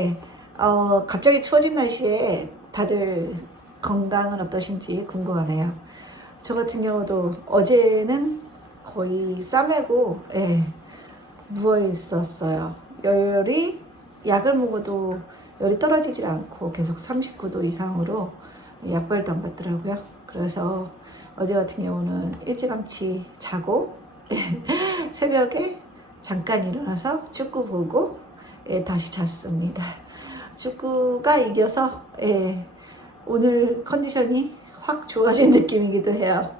예. 갑자기 추워진 날씨에 다들 건강은 어떠신지 궁금하네요. 저 같은 경우도 어제는 거의 싸매고, 예, 누워 있었어요. 열이, 약을 먹어도 열이 떨어지질 않고 계속 39도 이상으로 약발도 안 받더라고요. 그래서 어제 같은 경우는 일찌감치 자고 새벽에 잠깐 일어나서 축구 보고 다시 잤습니다. 축구가 이겨서 오늘 컨디션이 확 좋아진 느낌이기도 해요.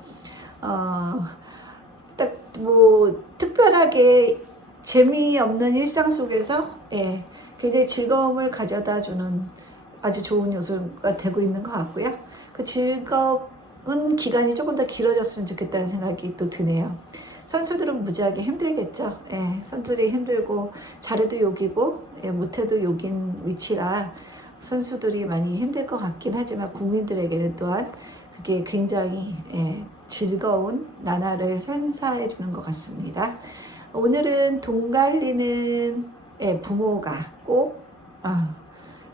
딱 뭐 특별하게 재미없는 일상 속에서 굉장히 즐거움을 가져다 주는 아주 좋은 요소가 되고 있는 것 같고요. 그 즐거운 기간이 조금 더 길어졌으면 좋겠다는 생각이 또 드네요. 선수들은 무지하게 힘들겠죠. 선수들이 힘들고 잘해도 욕이고 못해도 욕인 위치라 선수들이 많이 힘들 것 같긴 하지만 국민들에게는 또한 그게 굉장히 즐거운 나날을 선사해 주는 것 같습니다. 오늘은 돈 관리는 부모가 꼭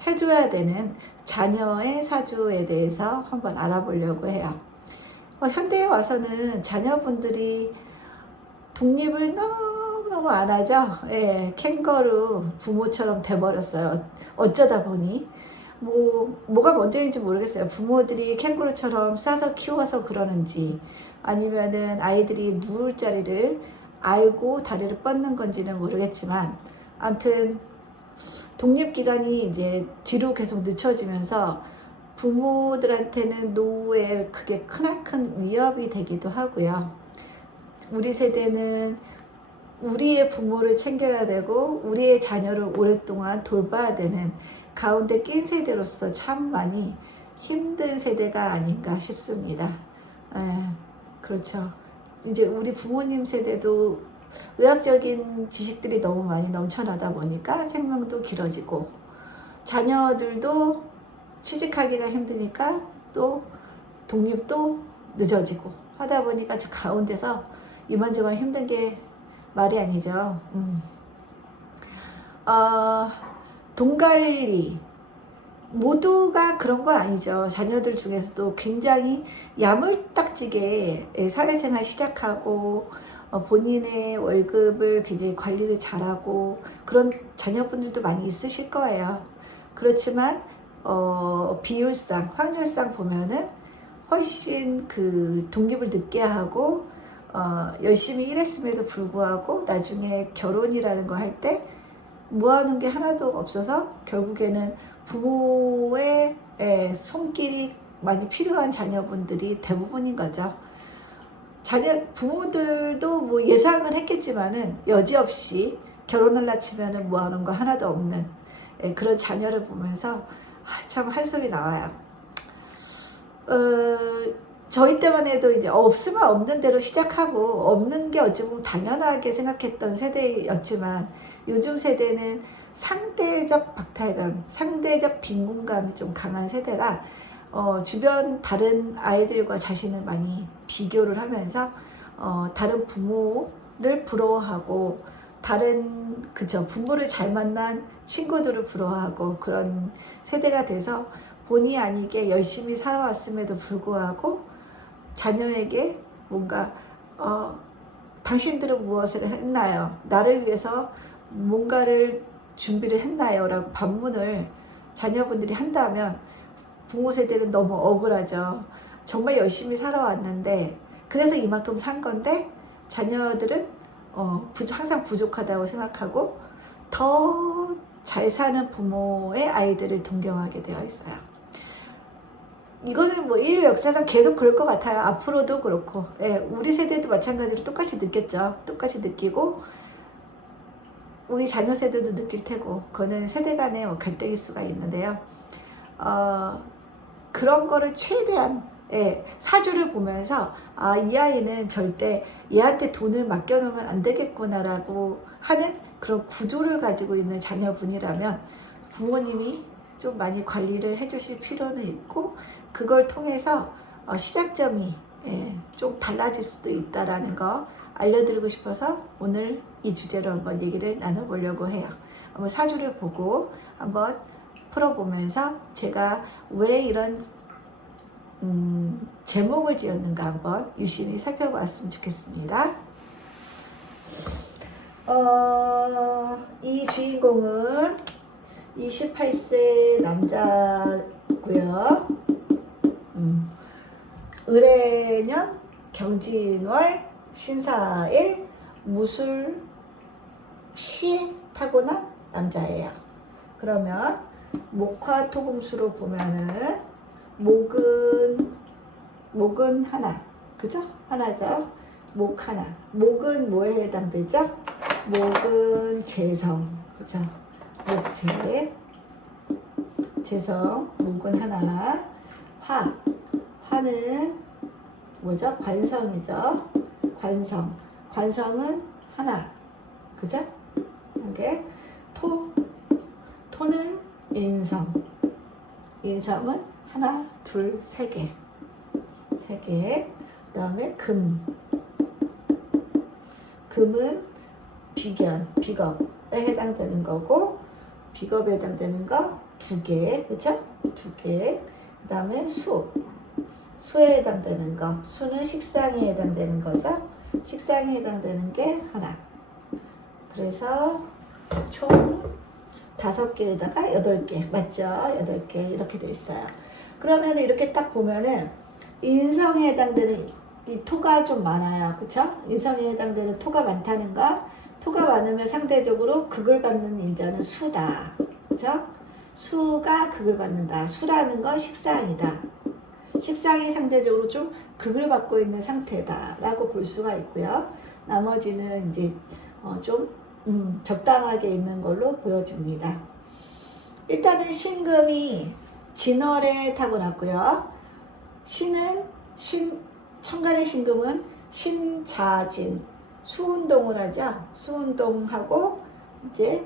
해줘야 되는 자녀의 사주에 대해서 한번 알아보려고 해요. 현대에 와서는 자녀분들이 독립을 너무너무 안 하죠. 캥거루 부모처럼 돼버렸어요. 어쩌다 보니. 뭐가 먼저인지 모르겠어요. 부모들이 캥거루처럼 싸서 키워서 그러는지 아니면은 아이들이 누울 자리를 알고 다리를 뻗는 건지는 모르겠지만 아무튼 독립기간이 이제 뒤로 계속 늦춰지면서 부모들한테는 노후에 그게 크나큰 위협이 되기도 하고요. 우리 세대는 우리의 부모를 챙겨야 되고 우리의 자녀를 오랫동안 돌봐야 되는 가운데 낀 세대로서 참 많이 힘든 세대가 아닌가 싶습니다. 그렇죠. 이제 우리 부모님 세대도 의학적인 지식들이 너무 많이 넘쳐나다 보니까 생명도 길어지고 자녀들도 취직하기가 힘드니까 또 독립도 늦어지고 하다 보니까 저 가운데서 이만저만 힘든 게 말이 아니죠. 돈 관리 모두가 그런 건 아니죠. 자녀들 중에서도 굉장히 야물딱지게 사회생활 시작하고 본인의 월급을 굉장히 관리를 잘하고 그런 자녀분들도 많이 있으실 거예요. 그렇지만 비율상, 확률상 보면은 훨씬 그 독립을 늦게 하고 열심히 일했음에도 불구하고 나중에 결혼이라는 거 할 때 모아놓은 게 하나도 없어서 결국에는 부모의 손길이 많이 필요한 자녀분들이 대부분인 거죠. 부모들도 뭐 예상을 했겠지만은 여지없이 결혼을 치면은 모아놓은 거 하나도 없는 그런 자녀를 보면서 참 한숨이 나와요. 저희 때만 해도 이제 없으면 없는 대로 시작하고 없는 게 어찌 보면 당연하게 생각했던 세대였지만 요즘 세대는 상대적 박탈감, 상대적 빈곤감이 좀 강한 세대라 주변 다른 아이들과 자신을 많이 비교를 하면서 다른 부모를 부러워하고 다른 부모를 잘 만난 친구들을 부러워하고 그런 세대가 돼서 본의 아니게 열심히 살아왔음에도 불구하고 자녀에게 뭔가 당신들은 무엇을 했나요? 나를 위해서 뭔가를 준비를 했나요? 라고 반문을 자녀분들이 한다면 부모 세대는 너무 억울하죠. 정말 열심히 살아왔는데 그래서 이만큼 산 건데 자녀들은 항상 부족하다고 생각하고 더 잘 사는 부모의 아이들을 동경하게 되어 있어요. 이거는 뭐 인류 역사상 계속 그럴 것 같아요. 앞으로도 그렇고 우리 세대도 마찬가지로 똑같이 느꼈죠. 똑같이 느끼고 우리 자녀 세대도 느낄 테고 그거는 세대 간의 갈등일 수가 있는데요. 그런 거를 최대한 사주를 보면서 이 아이는 절대 얘한테 돈을 맡겨놓으면 안 되겠구나라고 하는 그런 구조를 가지고 있는 자녀분이라면 부모님이 좀 많이 관리를 해주실 필요는 있고 그걸 통해서 시작점이 좀 달라질 수도 있다라는 거 알려드리고 싶어서 오늘 이 주제로 한번 얘기를 나눠보려고 해요. 한번 사주를 보고 한번 풀어보면서 제가 왜 이런 제목을 지었는가 한번 유심히 살펴봤으면 좋겠습니다. 이 주인공은 28세 남자고요. 을해년 경진월 신사일 무술시에 타고난 남자예요. 그러면 목화토금수로 보면은 목은 하나, 그죠? 하나죠. 목 하나. 목은 뭐에 해당되죠? 목은 재성, 그죠? 목재, 재성, 목은 하나. 화는 뭐죠? 관성이죠. 관성은 하나, 그죠? 이게 토는 인성은 하나, 둘, 세 개. 그 다음에 금은 비겁에 해당되는 거고, 비겁에 해당되는 거 두 개, 그죠? 두 개. 그 다음에 수에 해당되는 거, 수는 식상에 해당되는 거죠. 식상에 해당되는 게 하나. 그래서 총 5개에다가 8개, 맞죠? 8개 이렇게 돼 있어요. 그러면 이렇게 딱 보면은 인성에 해당되는 이 토가 좀 많아요. 그쵸? 인성에 해당되는 토가 많다는 건, 토가 많으면 상대적으로 극을 받는 인자는 수다. 그쵸? 수가 극을 받는다. 수라는 건 식상이다. 식상이 상대적으로 좀 극을 받고 있는 상태다 라고 볼 수가 있고요. 나머지는 이제 좀 적당하게 있는 걸로 보여집니다. 일단은 신금이 진월에 타고났고요. 천간의 신금은 신자진, 수운동을 하죠. 수운동하고 이제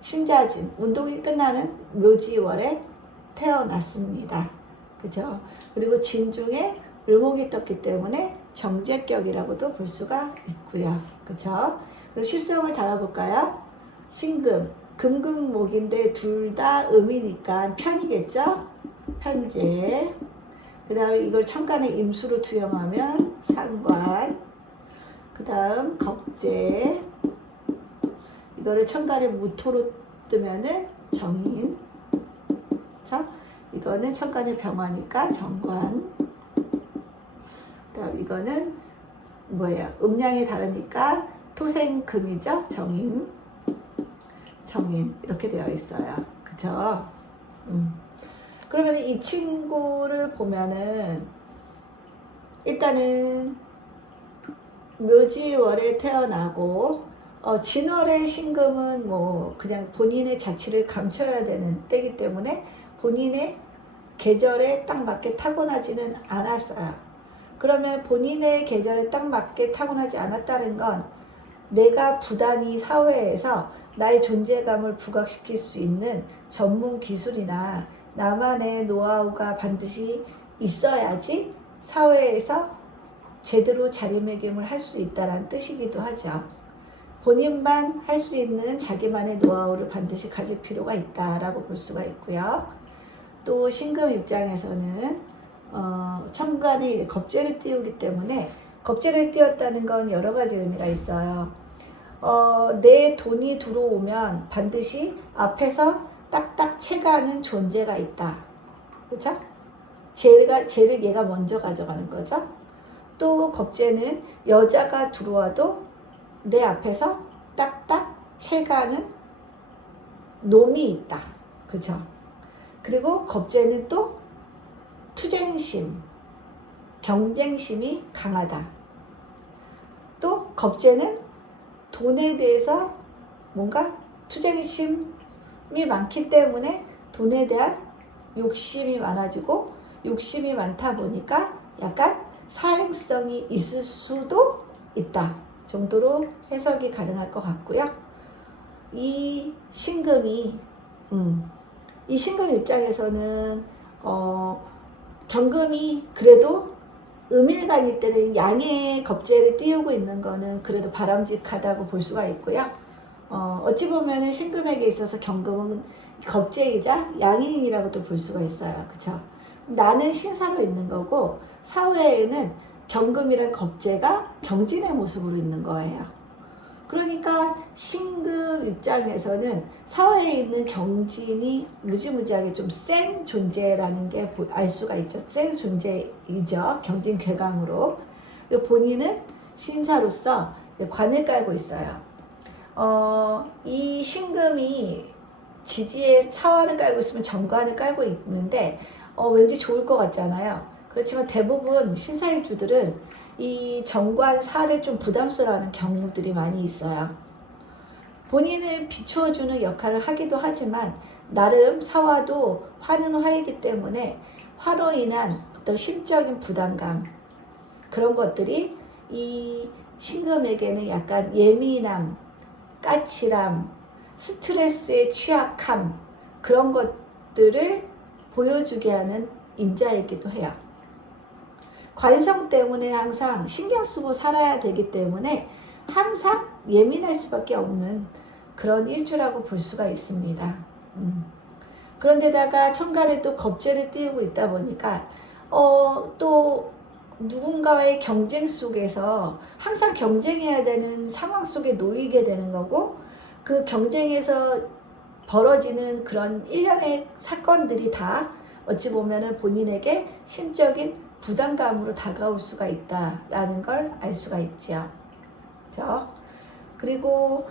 신자진, 운동이 끝나는 묘지월에 태어났습니다. 그죠? 그리고 진중에 을목이 떴기 때문에 정제격이라고도 볼 수가 있고요. 그죠? 그리고 실성을 달아볼까요? 신금, 금금목인데 둘 다 음이니까 편이겠죠? 편제. 그 다음에 이걸 천간의 임수로 투영하면 상관. 그 다음 겁재. 이거를 천간의 무토로 뜨면은 정인. 그쵸? 이거는 천간의 병화니까 정관. 그 다음 이거는 뭐예요? 음양이 다르니까 토생금이죠? 정인. 이렇게 되어 있어요. 그쵸? 그러면 이 친구를 보면은 일단은 묘지월에 태어나고 진월의 신금은 뭐 그냥 본인의 자취를 감춰야 되는 때이기 때문에 본인의 계절에 딱 맞게 타고나지는 않았어요. 그러면 본인의 계절에 딱 맞게 타고나지 않았다는 건 내가 부단히 사회에서 나의 존재감을 부각시킬 수 있는 전문 기술이나 나만의 노하우가 반드시 있어야지 사회에서 제대로 자리매김을 할 수 있다는 뜻이기도 하죠. 본인만 할 수 있는 자기만의 노하우를 반드시 가질 필요가 있다라고 볼 수가 있고요. 또 신금 입장에서는 천간에 겁재를 띄우기 때문에, 겁재를 띄웠다는 건 여러 가지 의미가 있어요. 내 돈이 들어오면 반드시 앞에서 딱딱 채가는 존재가 있다. 그렇죠? 쟤를 얘가 먼저 가져가는 거죠. 또 겁재는 여자가 들어와도 내 앞에서 딱딱 채가는 놈이 있다. 그죠? 그리고 겁재는 또 투쟁심, 경쟁심이 강하다. 또 겁재는 돈에 대해서 뭔가 투쟁심이 많기 때문에 돈에 대한 욕심이 많아지고, 욕심이 많다 보니까 약간 사행성이 있을 수도 있다 정도로 해석이 가능할 것 같고요. 이 신금 입장에서는 경금이 그래도 음일간일 때는 양의 겁재를 띄우고 있는 거는 그래도 바람직하다고 볼 수가 있고요. 어찌 보면은 신금에게 있어서 경금은 겁재이자 양인이라고도 볼 수가 있어요. 그쵸? 나는 신사로 있는 거고 사회에는 경금이란 겁재가 경진의 모습으로 있는 거예요. 그러니까 신금 입장에서는 사회에 있는 경진이 무지무지하게 좀 센 존재라는 게 알 수가 있죠. 센 존재이죠. 경진 괴강으로. 본인은 신사로서 관을 깔고 있어요. 이 신금이 지지에 사활을 깔고 있으면 정관을 깔고 있는데 왠지 좋을 것 같잖아요. 그렇지만 대부분 신사일주들은 이 정관 사를 좀 부담스러워하는 경우들이 많이 있어요. 본인을 비추어주는 역할을 하기도 하지만 나름 사화도 화는 화이기 때문에 화로 인한 어떤 심적인 부담감 그런 것들이 이 신금에게는 약간 예민함, 까칠함, 스트레스에 취약함 그런 것들을 보여주게 하는 인자이기도 해요. 관성 때문에 항상 신경 쓰고 살아야 되기 때문에 항상 예민할 수밖에 없는 그런 일주라고 볼 수가 있습니다. 그런데다가 천간에 또 겁재를 띄우고 있다 보니까 또 누군가의 경쟁 속에서 항상 경쟁해야 되는 상황 속에 놓이게 되는 거고 그 경쟁에서 벌어지는 그런 일련의 사건들이 다 어찌 보면은 본인에게 심적인 부담감으로 다가올 수가 있다라는 걸 알 수가 있죠. 그렇죠? 그리고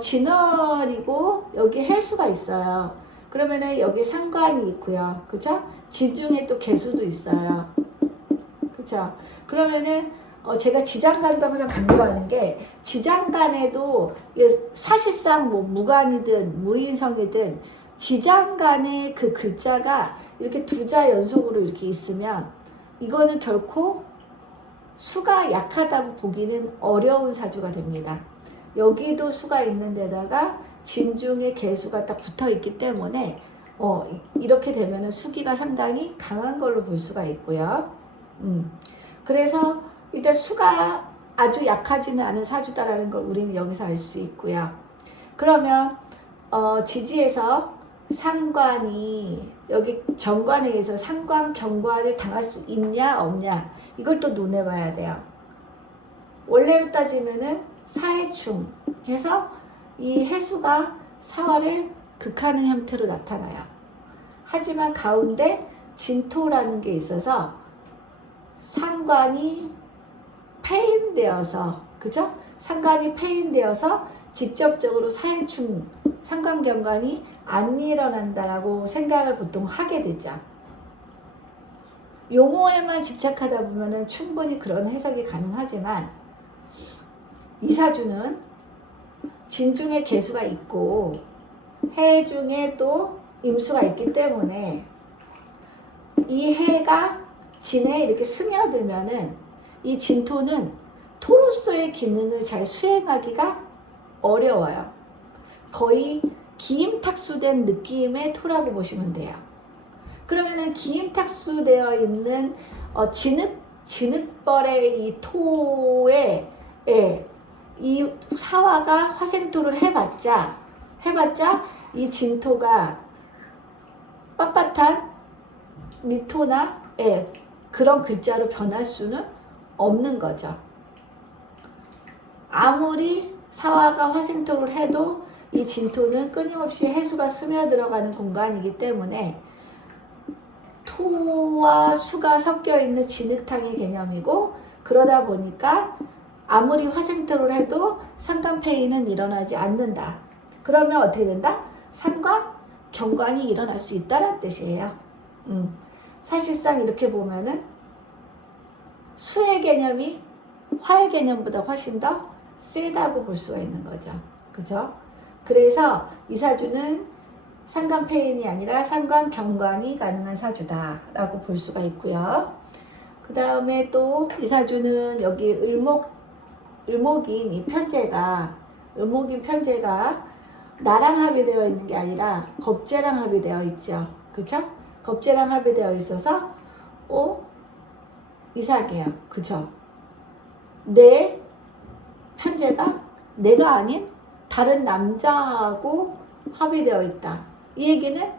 진월이고 여기 해수가 있어요. 그러면은 여기 상관이 있고요. 그죠? 진중에 또 개수도 있어요. 그죠? 그러면은 제가 지장간도 항상 강조하는 게 지장간에도 사실상 뭐 무간이든 무인성이든 지장간의 그 글자가 이렇게 두 자 연속으로 이렇게 있으면 이거는 결코 수가 약하다고 보기는 어려운 사주가 됩니다. 여기도 수가 있는 데다가 진중에 개수가 딱 붙어 있기 때문에 이렇게 되면은 수기가 상당히 강한 걸로 볼 수가 있고요. 그래서 일단 수가 아주 약하지는 않은 사주다라는 걸 우리는 여기서 알 수 있고요. 그러면 지지에서 상관이 여기 정관에 의해서 상관 경관을 당할 수 있냐 없냐 이걸 또 논해봐야 돼요. 원래로 따지면은 사해충 해서 이 해수가 사화를 극하는 형태로 나타나요. 하지만 가운데 진토라는 게 있어서 상관이 폐인되어서 그죠? 상관이 폐인되어서 직접적으로 사해충 상관경관이 안 일어난다라고 생각을 보통 하게 되죠. 용어에만 집착하다 보면은 충분히 그런 해석이 가능하지만 이 사주는 진중에 개수가 있고 해중에 또 임수가 있기 때문에 이 해가 진에 이렇게 스며들면은 이 진토는 토로서의 기능을 잘 수행하기가 어려워요. 거의 기임탁수된 느낌의 토라고 보시면 돼요. 그러면은 기임탁수되어 있는 진흙벌의 이 토에 이 사화가 화생토를 해봤자 이 진토가 빳빳한 미토나 그런 글자로 변할 수는 없는 거죠. 아무리 사화가 화생토를 해도 이 진토는 끊임없이 해수가 스며들어가는 공간이기 때문에 토와 수가 섞여 있는 진흙탕의 개념이고 그러다 보니까 아무리 화생토를 해도 상관폐인은 일어나지 않는다. 그러면 어떻게 된다? 상관, 경관이 일어날 수 있다는 뜻이에요. 사실상 이렇게 보면은 수의 개념이 화의 개념보다 훨씬 더 세다고 볼 수가 있는 거죠. 그죠? 그래서 이 사주는 상관폐인이 아니라 상관경관이 가능한 사주다라고 볼 수가 있고요. 그 다음에 또 이 사주는 여기 을목인 이 편제가 나랑 합의되어 있는 게 아니라 겁재랑 합의되어 있죠. 그쵸? 겁재랑 합의되어 있어서 이상해요. 그쵸? 내 편제가 내가 아닌 다른 남자하고 합의되어 있다. 이 얘기는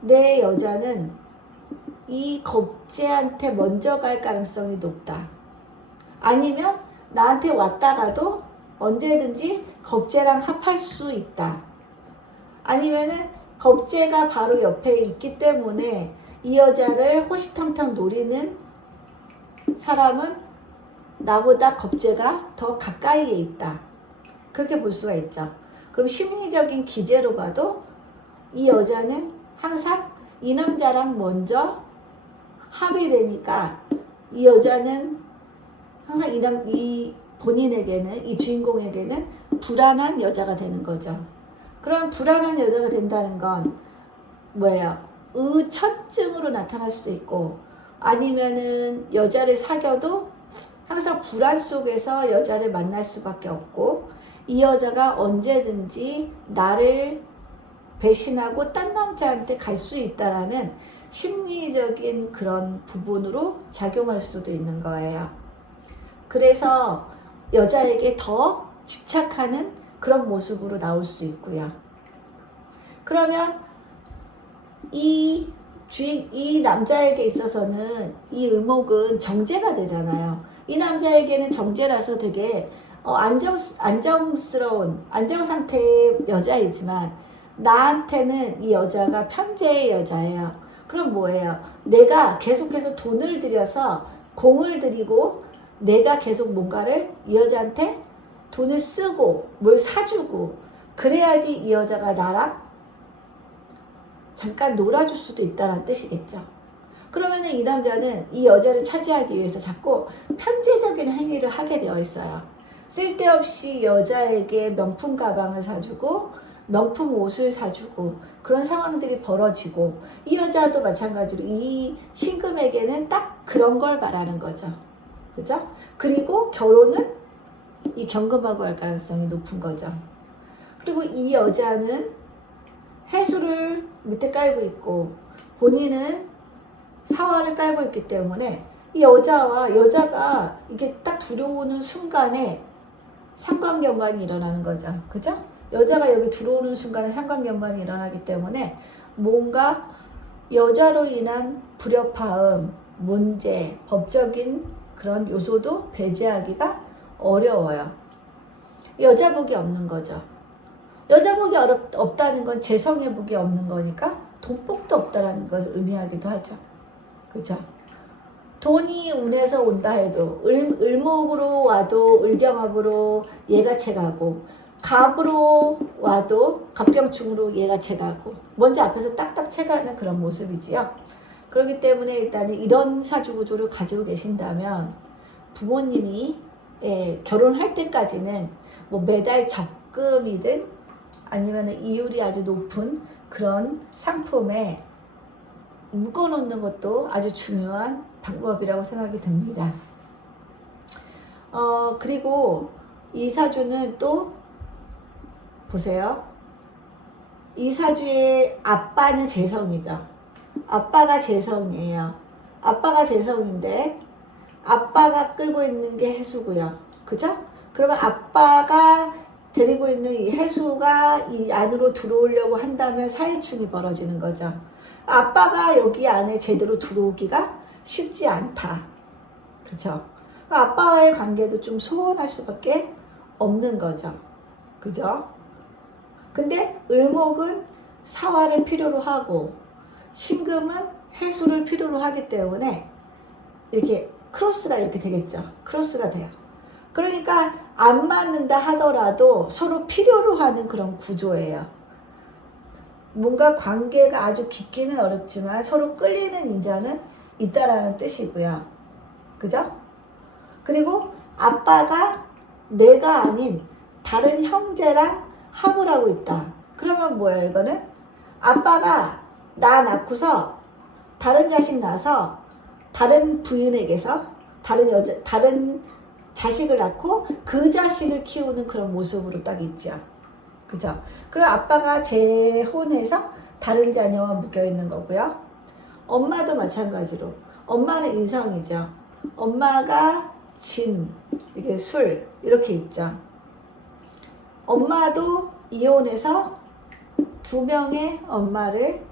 내 여자는 이 겁재한테 먼저 갈 가능성이 높다. 아니면 나한테 왔다가도 언제든지 겁재랑 합할 수 있다. 아니면은 겁재가 바로 옆에 있기 때문에 이 여자를 호시탐탐 노리는 사람은 나보다 겁재가 더 가까이에 있다. 그렇게 볼 수가 있죠. 그럼 심리적인 기제로 봐도 이 여자는 항상 이 남자랑 먼저 합의되니까 이 여자는 항상 이 본인에게는, 이 주인공에게는 불안한 여자가 되는 거죠. 그럼 불안한 여자가 된다는 건 뭐예요? 의처증으로 나타날 수도 있고, 아니면은 여자를 사귀어도 항상 불안 속에서 여자를 만날 수밖에 없고, 이 여자가 언제든지 나를 배신하고 딴 남자한테 갈 수 있다라는 심리적인 그런 부분으로 작용할 수도 있는 거예요. 그래서 여자에게 더 집착하는 그런 모습으로 나올 수 있고요. 그러면 이 남자에게 있어서는 이 을목은 정제가 되잖아요. 이 남자에게는 정제라서 되게 안정스러운 안정상태의 여자이지만 나한테는 이 여자가 편재의 여자예요. 그럼 뭐예요? 내가 계속해서 돈을 들여서 공을 들이고 내가 계속 뭔가를 이 여자한테 돈을 쓰고 뭘 사주고 그래야지 이 여자가 나랑 잠깐 놀아줄 수도 있다는 뜻이겠죠. 그러면은 이 남자는 이 여자를 차지하기 위해서 자꾸 편제적인 행위를 하게 되어 있어요. 쓸데없이 여자에게 명품 가방을 사주고 명품 옷을 사주고 그런 상황들이 벌어지고, 이 여자도 마찬가지로 이 신금에게는 딱 그런 걸 말하는 거죠. 그죠? 그리고 결혼은 이 경금하고 할 가능성이 높은 거죠. 그리고 이 여자는 해수를 밑에 깔고 있고 본인은 사활을 깔고 있기 때문에 이 여자가 이게 딱 들어오는 순간에 상관경관이 일어나는 거죠. 그죠? 여자가 여기 들어오는 순간에 상관경관이 일어나기 때문에 뭔가 여자로 인한 불협화음, 문제, 법적인 그런 요소도 배제하기가 어려워요. 여자복이 없는 거죠. 여자복이 없다는 건 재성의 복이 없는 거니까 돈복도 없다는 걸 의미하기도 하죠. 그죠? 돈이 운에서 온다 해도 을목으로 와도 을경합으로 얘가 채가고, 갑으로 와도 갑경충으로 얘가 채가고, 먼저 앞에서 딱딱 채가는 그런 모습이지요. 그렇기 때문에 일단은 이런 사주구조를 가지고 계신다면 부모님이 결혼할 때까지는 뭐 매달 적금이든 아니면 이율이 아주 높은 그런 상품에 묶어놓는 것도 아주 중요한 방법이라고 생각이 듭니다. 그리고 이 사주는 또 보세요. 이 사주의 아빠는 재성이죠. 아빠가 재성이에요. 아빠가 재성인데 아빠가 끌고 있는 게 해수고요. 그죠? 그러면 아빠가 데리고 있는 이 해수가 이 안으로 들어오려고 한다면 사회충이 벌어지는 거죠. 아빠가 여기 안에 제대로 들어오기가 쉽지 않다. 그죠? 아빠와의 관계도 좀 소원할 수밖에 없는 거죠. 그죠? 근데 을목은 사화를 필요로 하고 신금은 해수를 필요로 하기 때문에 이렇게 크로스가 이렇게 되겠죠. 크로스가 돼요. 그러니까 안 맞는다 하더라도 서로 필요로 하는 그런 구조예요. 뭔가 관계가 아주 깊기는 어렵지만 서로 끌리는 인자는 있다라는 뜻이고요. 그죠? 그리고 아빠가 내가 아닌 다른 형제랑 합을 하고 있다. 그러면 뭐예요, 이거는? 아빠가 나 낳고서 다른 자식 낳아서 다른 부인에게서 다른 자식을 낳고 그 자식을 키우는 그런 모습으로 딱 있죠. 그죠? 그럼 아빠가 재혼해서 다른 자녀와 묶여 있는 거고요. 엄마도 마찬가지로. 엄마는 인성이죠. 엄마가 진, 이게 술, 이렇게 있죠. 엄마도 이혼해서 두 명의 엄마를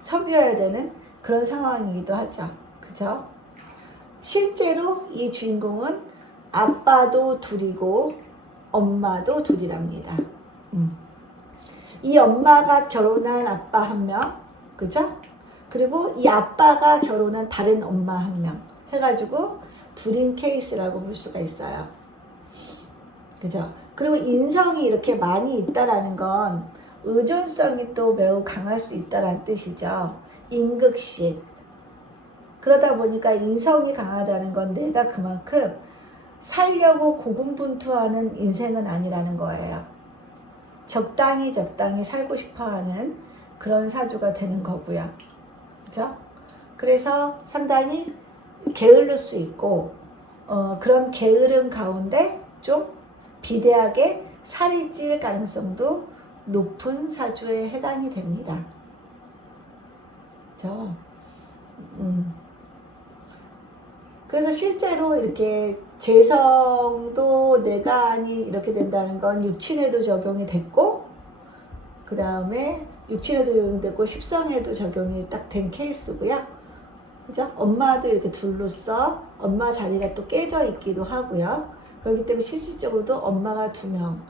섬겨야 되는 그런 상황이기도 하죠. 그죠? 실제로 이 주인공은 아빠도 둘이고 엄마도 둘이랍니다. 이 엄마가 결혼한 아빠 한 명, 그죠? 그리고 이 아빠가 결혼한 다른 엄마 한 명 해가지고 둘인 케이스라고 볼 수가 있어요. 그죠? 그리고 인성이 이렇게 많이 있다라는 건 의존성이 또 매우 강할 수 있다라는 뜻이죠. 임극식. 그러다 보니까 인성이 강하다는 건 내가 그만큼 살려고 고군분투하는 인생은 아니라는 거예요. 적당히 살고 싶어하는 그런 사주가 되는 거고요. 그죠? 그래서 상당히 게으를 수 있고 그런 게으름 가운데 좀 비대하게 살이 찔 가능성도 높은 사주에 해당이 됩니다. 그죠? 그래서 실제로 이렇게 재성도 내가 아니 이렇게 된다는 건 육친에도 적용이 됐고, 그 다음에 육친에도 적용이 됐고 십성에도 적용이 딱 된 케이스고요. 그죠? 엄마도 이렇게 둘로서 엄마 자리가 또 깨져 있기도 하고요. 그렇기 때문에 실질적으로도 엄마가 두 명,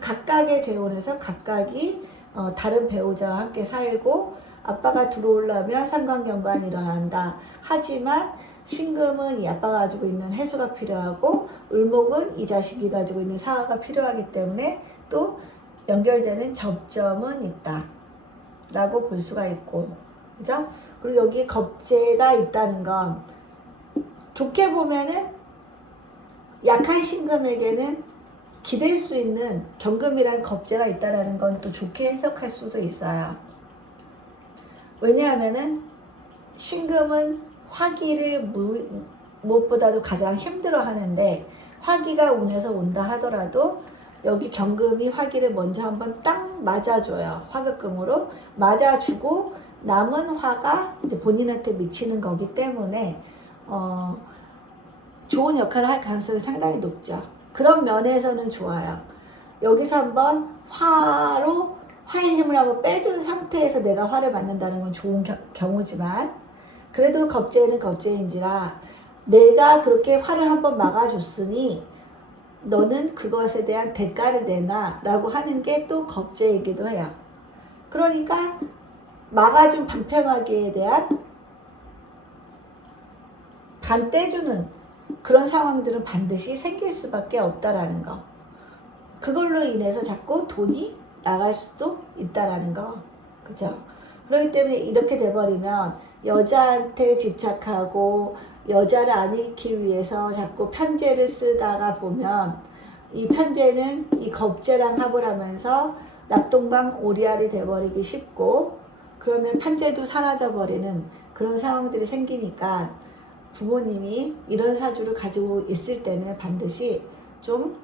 각각의 재혼에서 각각이 다른 배우자와 함께 살고, 아빠가 들어오려면 상관경관이 일어난다. 하지만 신금은 이 아빠가 가지고 있는 해수가 필요하고, 을목은 이 자식이 가지고 있는 사화가 필요하기 때문에 또 연결되는 접점은 있다 라고 볼 수가 있고, 그죠? 그리고 여기 겁재가 있다는 건 좋게 보면은 약한 신금에게는 기댈 수 있는 경금이란 겁재가 있다는 건 또 좋게 해석할 수도 있어요. 왜냐하면은 신금은 화기를 무엇보다도 가장 힘들어 하는데, 화기가 운에서 온다 하더라도 여기 경금이 화기를 먼저 한번 딱 맞아줘요. 화극금으로 맞아주고 남은 화가 이제 본인한테 미치는 거기 때문에 좋은 역할을 할 가능성이 상당히 높죠. 그런 면에서는 좋아요. 여기서 한번 화의 힘을 한번 빼준 상태에서 내가 화를 맞는다는 건 좋은 경우지만, 그래도 겁재는 겁재인지라 내가 그렇게 화를 한번 막아줬으니 너는 그것에 대한 대가를 내놔 라고 하는 게 또 겁재이기도 해요. 그러니까 막아준 방패막이에 대한 반 떼주는 그런 상황들은 반드시 생길 수밖에 없다라는 거. 그걸로 인해서 자꾸 돈이 나갈 수도 있다라는 거. 그죠? 그렇기 때문에 이렇게 돼버리면 여자한테 집착하고 여자를 안 잃기 위해서 자꾸 편제를 쓰다가 보면 이 편제는 이 겁재랑 합을 하면서 낙동강 오리알이 돼버리기 쉽고, 그러면 편제도 사라져버리는 그런 상황들이 생기니까 부모님이 이런 사주를 가지고 있을 때는 반드시 좀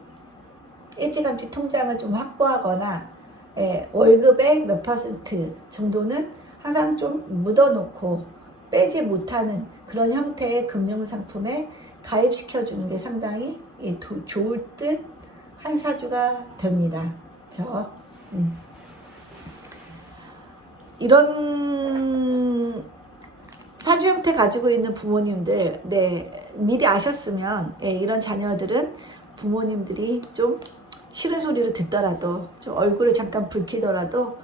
일찌감치 통장을 좀 확보하거나 월급의 몇 퍼센트 정도는 항상 좀 묻어놓고 빼지 못하는 그런 형태의 금융상품에 가입시켜주는 게 상당히 좋을 듯 한 사주가 됩니다. 이런 사주 형태 가지고 있는 부모님들, 미리 아셨으면 이런 자녀들은 부모님들이 좀 싫은 소리를 듣더라도, 좀 얼굴을 잠깐 붉히더라도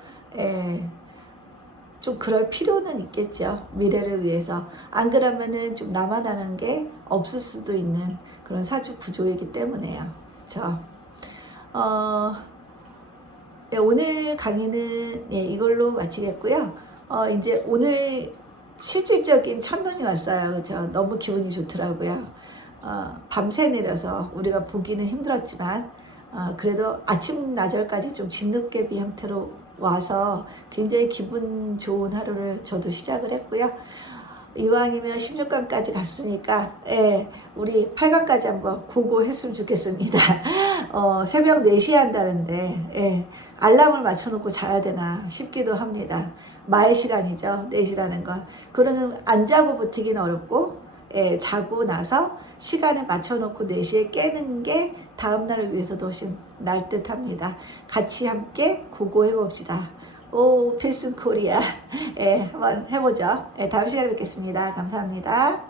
좀 그럴 필요는 있겠죠. 미래를 위해서. 안 그러면은 좀 남아나는 게 없을 수도 있는 그런 사주 구조이기 때문에요. 오늘 강의는 이걸로 마치겠고요. 이제 오늘 실질적인 첫눈이 왔어요. 그렇죠? 너무 기분이 좋더라고요. 밤새 내려서 우리가 보기는 힘들었지만 그래도 아침 나절까지 좀 진눈깨비 형태로 와서 굉장히 기분 좋은 하루를 저도 시작을 했고요. 이왕이면 16강까지 갔으니까 우리 8강까지 한번 고고했으면 좋겠습니다. 새벽 4시에 한다는데 알람을 맞춰놓고 자야 되나 싶기도 합니다. 마의 시간이죠. 4시라는 건. 그러면 안 자고 버티기는 어렵고 자고 나서 시간을 맞춰놓고 4시에 깨는 게 다음날을 위해서도 훨씬 날 듯합니다. 같이 함께 고고해봅시다. 오, 필승 코리아. 한번 해보죠. 다음 시간에 뵙겠습니다. 감사합니다.